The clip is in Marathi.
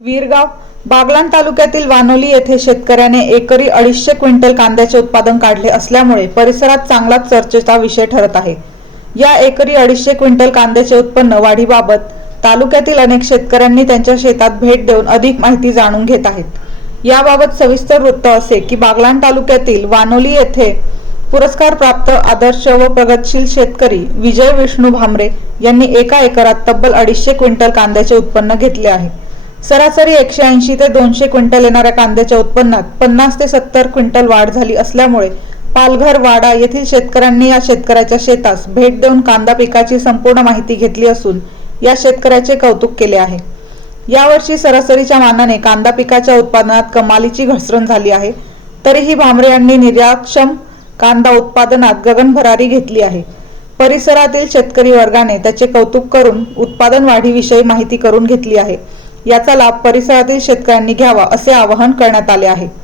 वीरगाव बागलाण तालुक्यातील वानोली येथे शेतकऱ्याने एकरी अडीचशे क्विंटल कांद्याचे उत्पादन काढले असल्यामुळे परिसरात चांगलाच चर्चेचा विषय ठरत आहे. या एकरी अडीचशे क्विंटल कांद्याचे उत्पन्न वाढीबाबत तालुक्यातील अनेक शेतकऱ्यांनी त्यांच्या शेतात भेट देऊन अधिक माहिती जाणून घेत आहेत. याबाबत सविस्तर वृत्त असे की बागलाण तालुक्यातील वानोली येथे पुरस्कार प्राप्त आदर्श व प्रगतशील शेतकरी विजय विष्णू भामरे यांनी एका एकरात तब्बल अडीचशे क्विंटल कांद्याचे उत्पन्न घेतले आहे. सरासरी एकशे ऐंशी ते दोनशे क्विंटल येणाऱ्या कांद्याच्या उत्पन्नात पन्नास ते सत्तर क्विंटल वाढ झाली असल्यामुळे पालघर वाडा येथील शेतकऱ्यांनी या शेतकऱ्याच्या शेतास भेट देऊन कांदा पिकाची संपूर्ण माहिती घेतली असून या शेतकऱ्याचे कौतुक केले आहे. यावर्षी सरासरीच्या मानाने कांदा पिकाच्या उत्पादनात कमालीची घसरण झाली आहे. तरीही भामरे यांनी निर्यातक्षम कांदा उत्पादनात गगनभरारी घेतली आहे. परिसरातील शेतकरी वर्गाने त्याचे कौतुक करून उत्पादन वाढीविषयी माहिती करून घेतली आहे. याचा लाभ परिसरातील शेतकऱ्यांनी घ्यावा असे आवाहन करण्यात आले आहे.